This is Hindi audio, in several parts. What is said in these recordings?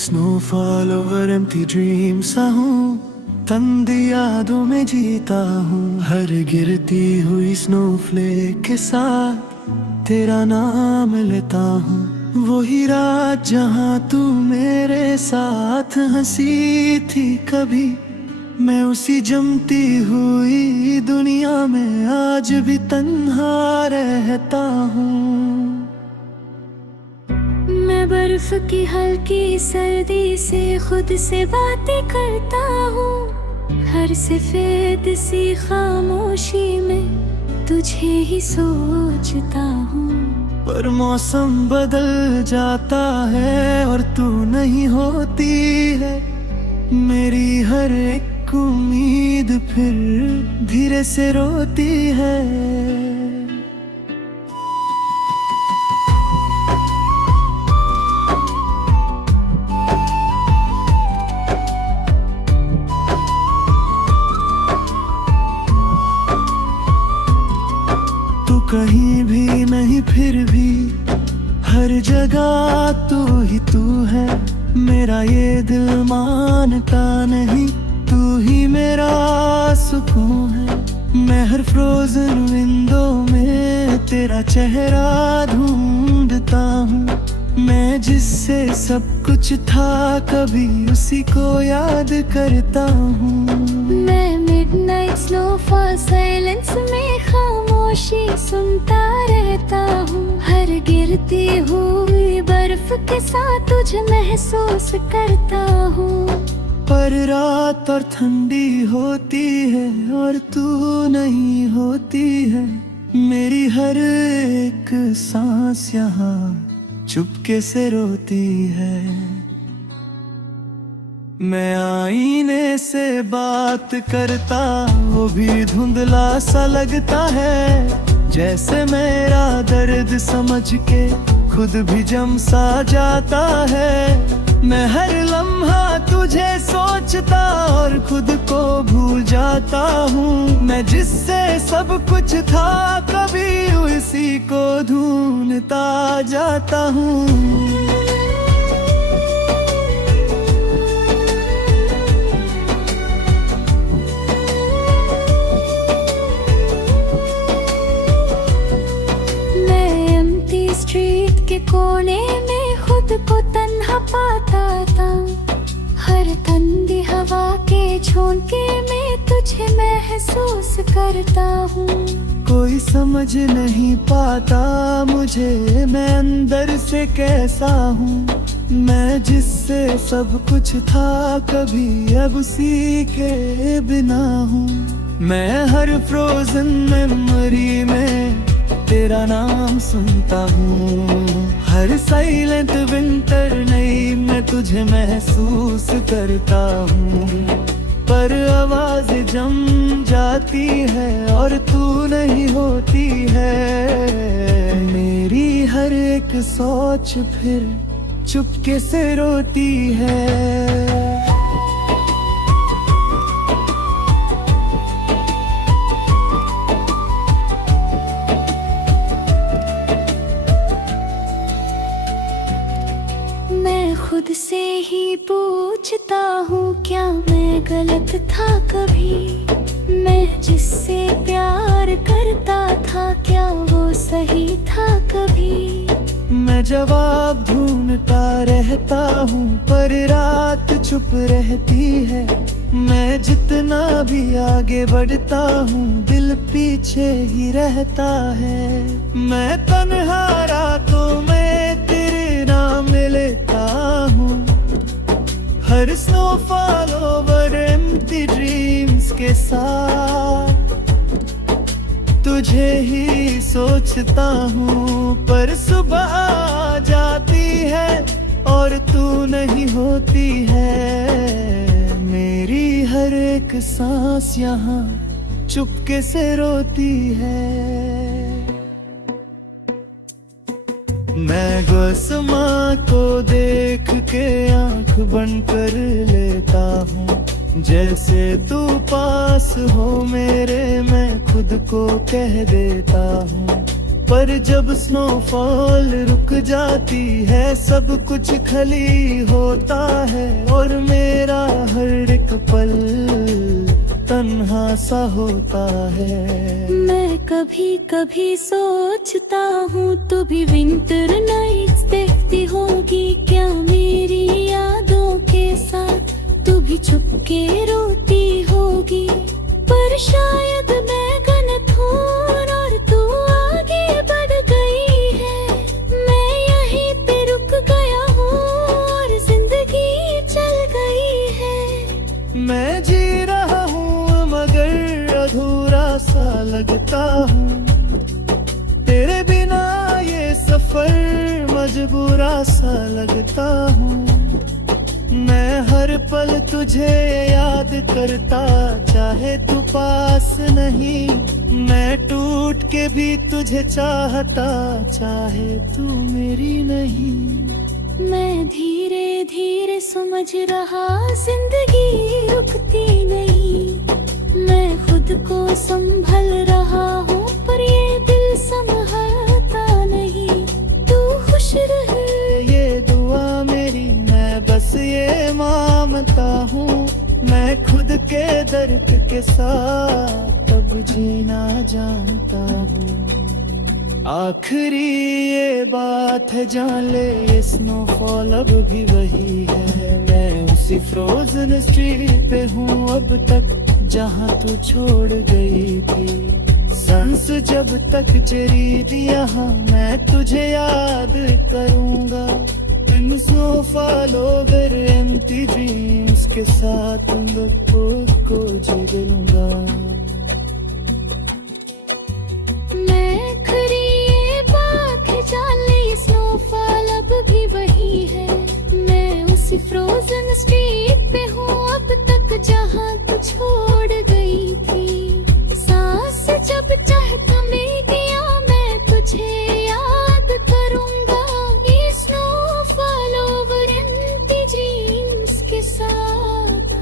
स्नोफॉल ओवर एम्प्टी ड्रीम सा हूँ, तंद यादों में जीता हूँ। हर गिरती हुई स्नोफ्लेक के साथ तेरा नाम लेता हूँ। वही रात जहाँ तू मेरे साथ हंसी थी कभी, मैं उसी जमती हुई दुनिया में आज भी तन्हा रहता हूँ। मैं बर्फ की हल्की सर्दी से खुद से बातें करता हूँ। हर सफेद सी खामोशी में तुझे ही सोचता हूँ। पर मौसम बदल जाता है और तू नहीं होती है। मेरी हर एक उम्मीद फिर धीरे से रोती है। कहीं भी नहीं फिर भी हर जगह तू ही तू है। मेरा ये दिल मानता नहीं, तू ही मेरा सुकून है। मैं हर फ्रोजन विंडो में तेरा चेहरा ढूंढता हूँ। मैं जिससे सब कुछ था कभी उसी को याद करता हूँ। मैं मिडनाइट स्नोफॉल साइलेंस में खामोशी सुनता रहता हूँ। हर गिरती हुई बर्फ के साथ तुझे महसूस करता हूँ। पर रात और ठंडी होती है और तू नहीं होती है। मेरी हर एक सांस यहाँ चुपके से रोती है। मैं आईने से बात करता, वो भी धुंधला सा लगता है। जैसे मेरा दर्द समझ के खुद भी जम सा जाता है। मैं हर लम्हा तुझे सोचता और खुद को भूल जाता हूँ। मैं जिससे सब कुछ था कभी उसी को ढूंढता जाता हूँ। स्ट्रीट के कोने में खुद को तन्हा पाता था। हर ठंडी हवा के झोंके में तुझे महसूस करता हूँ। कोई समझ नहीं पाता मुझे मैं अंदर से कैसा हूँ। मैं जिससे सब कुछ था कभी अब उसी के बिना हूँ। मैं हर फ्रोजन मेमोरी में तेरा नाम सुनता हूँ। हर साइलेंट विंटर नहीं मैं तुझे महसूस करता हूँ। पर आवाज जम जाती है और तू नहीं होती है। मेरी हर एक सोच फिर चुपके से रोती है। खुद से ही पूछता हूँ क्या मैं गलत था कभी। मैं जिससे प्यार करता था क्या वो सही था कभी। मैं जवाब ढूंढता रहता हूँ पर रात चुप रहती है। मैं जितना भी आगे बढ़ता हूँ दिल पीछे ही रहता है। मैं तन्हा रातों में तेरे नाम लेता हूँ। हर स्नोफॉल ओवर एम्प्टी ड्रीम्स के साथ तुझे ही सोचता हूँ। पर सुबह आ जाती है और तू नहीं होती है। मेरी हर एक सांस यहाँ चुपके से रोती है। मैं आसमां को देख के आंख बंद कर लेता हूँ। जैसे तू पास हो मेरे मैं खुद को कह देता हूँ। पर जब स्नोफॉल रुक जाती है सब कुछ खाली होता है, और मेरा हर एक पल तन्हा सा होता है। मैं कभी कभी सोचता हूँ तू भी विंटर नाइट्स देखती होगी क्या मेरी यादों के साथ, तू भी छुप के रोती होगी। पर शायद मैं गलत हूँ और तू आगे बढ़ गई है, मैं यहीं पे रुक गया हूँ और जिंदगी चल गई है। मैं जी रहा हूँ मगर अधूरा सा लगता हूँ, तेरे बिना ये सफर मजबूरा सा लगता हूँ। मैं हर पल तुझे याद करता, चाहे तू पास नहीं, मैं टूट के भी तुझे चाहता, चाहे तू मेरी नहीं। मैं धीरे धीरे समझ रहा जिंदगी रुकती नहीं, मैं खुद को संभल रहा हूँ पर ये दिल संभलता नहीं। तू खुश रहे ये दुआ मेरी, मैं बस ये मांगता हूँ, मैं खुद के दर्द के साथ अब जीना जानता हूँ। आखिरी ये बात है जान ले, ये स्नोफॉल अब भी वही है, मैं उसी फ्रोजन स्ट्रीट पे हूँ अब तक जहाँ तू छोड़ गई थी। सांस जब तक चली थी यहाँ मैं तुझे याद करूँगा, इन स्नोफॉल ओवर एम्प्टी ड्रीम्स के साथ खुद को जी लूँगा। स्नोफॉल अब भी वही है, मैं उसी फ्रोजन स्ट्रीट पे हूँ अब तक जहाँ तू छोड़ गई थी। सांस जब चाहे थमेगी दिया मैं तुझे याद करूँगा, ये स्नोफॉल ओवर एम्प्टी ड्रीम्स के साथ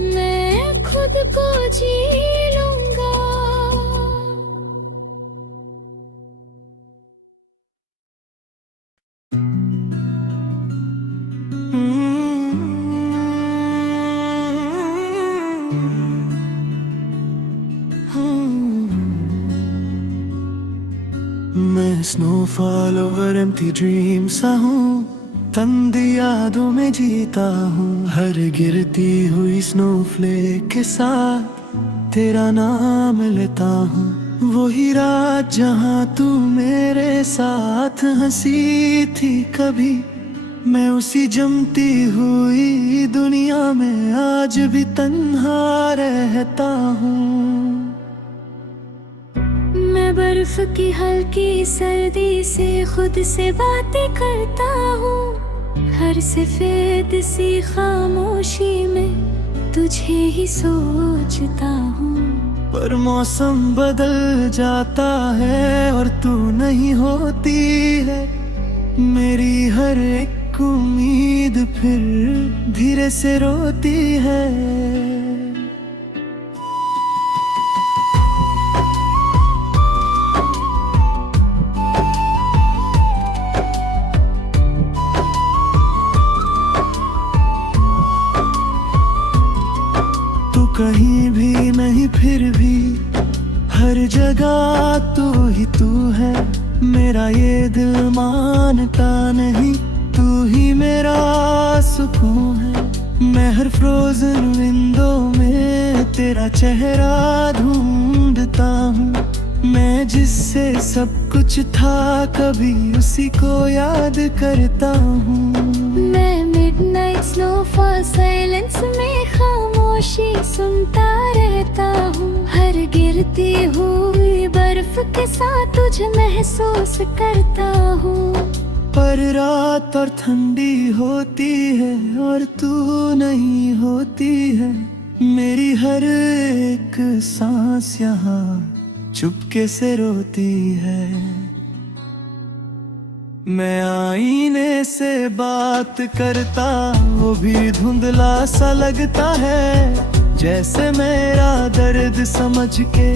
मैं खुद को जी लूँगा। मैं स्नोफॉल ओवर एम्प्टी ड्रीम सा हूँ, तंद यादों में जीता हूँ, हर गिरती हुई स्नोफ्लेक के साथ तेरा नाम लेता हूँ। वही रात जहाँ तू मेरे साथ हंसी थी कभी, मैं उसी जमती हुई दुनिया में आज भी तन्हा रहता हूँ। मैं बर्फ की हल्की सर्दी से खुद से बातें करता हूँ, हर सफेद सी खामोशी में तुझे ही सोचता हूँ। पर मौसम बदल जाता है और तू नहीं होती है, मेरी हर एक उम्मीद फिर धीरे से रोती है। कहीं भी नहीं फिर भी हर जगह तू ही तू है, मेरा ये दिल मानता नहीं, तू ही मेरा सुकून है। मैं हर फ्रोजन विंडो में तेरा चेहरा ढूंढता हूँ, मैं जिससे सब कुछ था कभी उसी को याद करता हूँ। मैं मिडनाइट स्नोफॉल साइलेंस में खामोशी सुनता रहता हूँ, हर गिरती हुई बर्फ के साथ तुझे महसूस करता हूँ। पर रात और ठंडी होती है और तू नहीं होती है, मेरी हर एक सांस यहाँ चुपके से रोती है। मैं आईने से बात करता, वो भी धुंधला सा लगता है, जैसे मेरा दर्द समझ के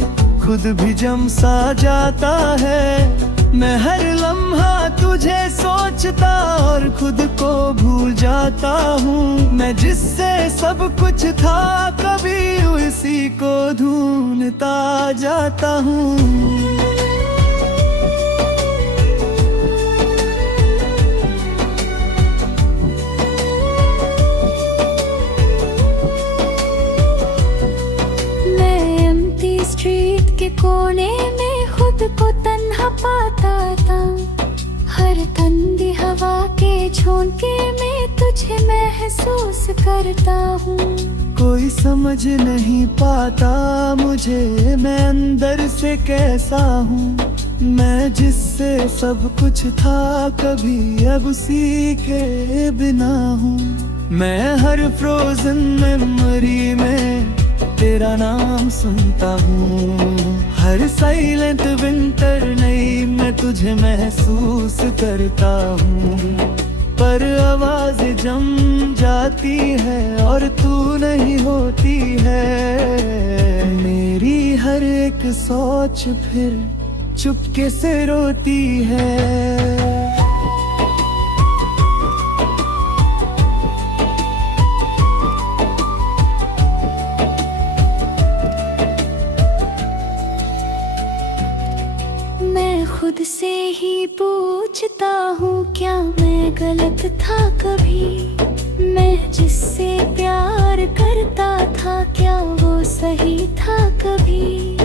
खुद भी जम सा जाता है। मैं हर लम्हा तुझे सोचता और खुद को भूल जाता हूँ। मैं जिससे सब कुछ था कभी उसी को ढूंढता जाता हूँ। स्ट्रीट के कोने में खुद को तन्हा पाता था। हर ठंडी हवा के झोंके में तुझे महसूस करता हूँ। कोई समझ नहीं पाता मुझे मैं अंदर से कैसा हूँ। मैं जिससे सब कुछ था कभी अब उसी के बिना हूँ। मैं हर फ्रोजन मेमोरी में तेरा नाम सुनता हूँ। हर साइलेंट विंटर नहीं मैं तुझे महसूस करता हूँ। पर आवाज जम जाती है और तू नहीं होती है। मेरी हर एक सोच फिर चुपके से रोती है। खुद से ही पूछता हूँ क्या मैं गलत था कभी। मैं जिससे प्यार करता था क्या वो सही था कभी।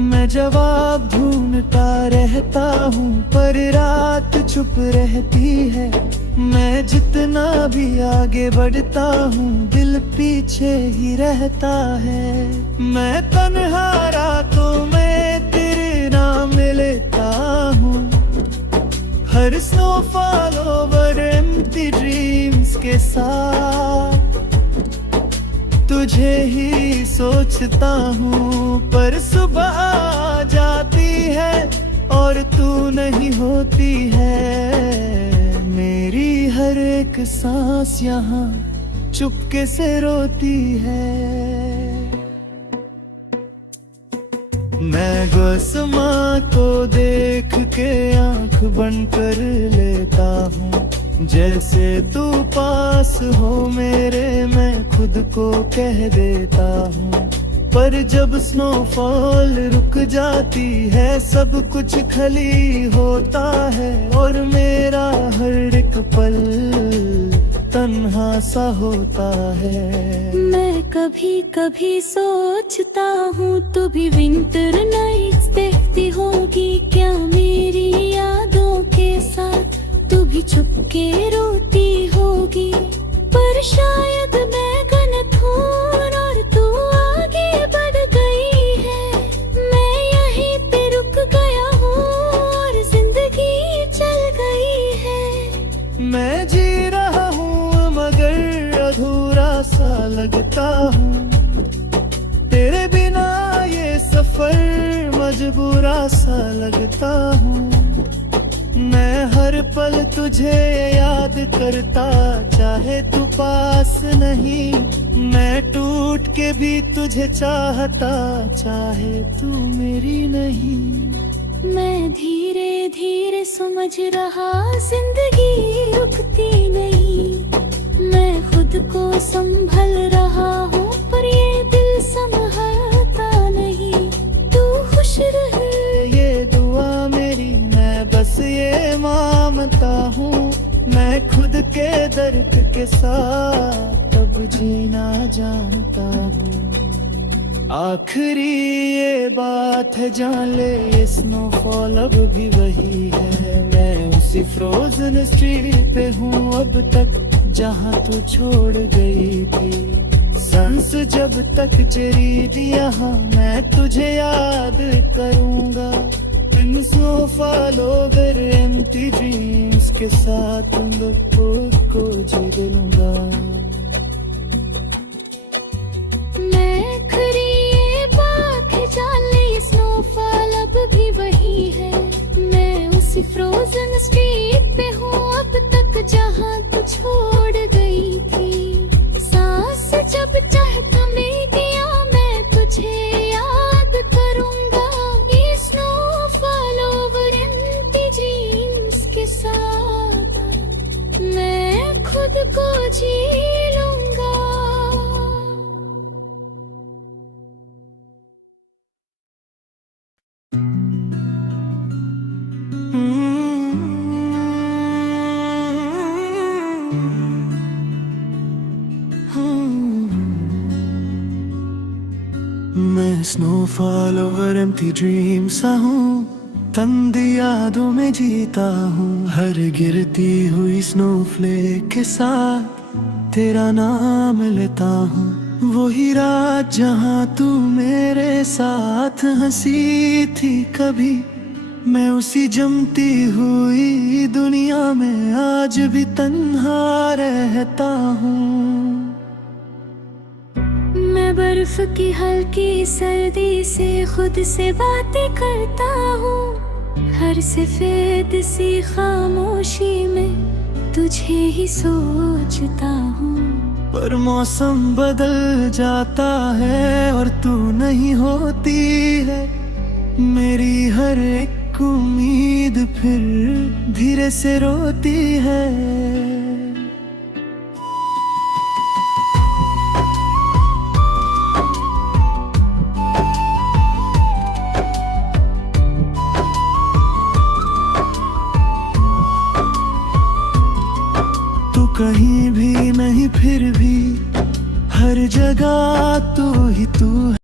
मैं जवाब ढूंढता रहता हूँ पर रात चुप रहती है। मैं जितना भी आगे बढ़ता हूँ दिल पीछे ही रहता है। मैं तन्हा रातों में तेरे नाम लेता हूँ। हर स्नोफॉल ओवर एम्प्टी ड्रीम्स के साथ तुझे ही सोचता हूँ। पर सुबह आ जाती है और तू नहीं होती है। मेरी हर एक सांस यहाँ चुपके से रोती है। मैं गुस्मा को देख के आंख बंद कर लेता हूँ। जैसे तू पास हो मेरे मैं खुद को कह देता हूँ। पर जब स्नोफॉल रुक जाती है सब कुछ खाली होता है। और मेरा हर एक पल तन्हा सा होता है। मैं कभी कभी सोचता हूँ तू भी विंटर नाइट्स देखती होगी क्या मेरी यादों के साथ। तू भी चुपके रोती होगी पर शायद मैं गलत हूँ और तू आगे बढ़ गई है। मैं यहीं पे रुक गया हूँ और जिंदगी चल गई है। मैं जी रहा हूँ मगर अधूरा सा लगता हूँ। तेरे बिना ये सफर मजबूरा सा लगता हूँ। मैं हर पल तुझे याद करता चाहे तू पास नहीं। मैं टूट के भी तुझे चाहता चाहे तू मेरी नहीं। मैं धीरे धीरे समझ रहा जिंदगी रुकती नहीं। मैं खुद को संभल रहा हूँ पर ये दिल संभलता नहीं। तू खुश रहे ये दुआ मेरी मैं बस ये मांगता हूँ। मैं खुद के दर्द के साथ अब जीना जानता हूँ। आखिरी ये बात है जान ले ये स्नोफॉल अब भी वही है। मैं उसी फ्रोजन स्ट्रीट पे हूँ अब तक जहाँ तू छोड़ गई थी। सांस जब तक चली थी यहाँ मैं तुझे याद करूँगा। इन स्नोफॉल ओवर एम्प्टी ड्रीम्स के साथ खुद को जी लूँगा। स्नोफॉल अब भी वही है। मैं उसी फ्रोजन स्ट्रीट पे हूँ अब तक जहाँ तू छोड़ गई थी। सांस जब चाह थमेगी मैं तुझे याद करूँगा। मैं स्नोफॉल और एम्प्टी ड्रीम सा हूँ, तंग यादों में जीता हूँ। हर गिरती हुई स्नोफ्लेक के साथ तेरा नाम लेता हूँ। वही रात जहाँ तू मेरे साथ हंसी थी कभी, मैं उसी जमती हुई दुनिया में आज भी तन्हा रहता हूँ। मैं बर्फ की हल्की सर्दी से खुद से बातें करता हूँ। हर सफेद सी खामोशी में तुझे ही सोचता हूँ। पर मौसम बदल जाता है और तू नहीं होती है। मेरी हर एक उम्मीद फिर धीरे से रोती है। तू कहीं भी नहीं फिर भी हर जगह तू ही तू है।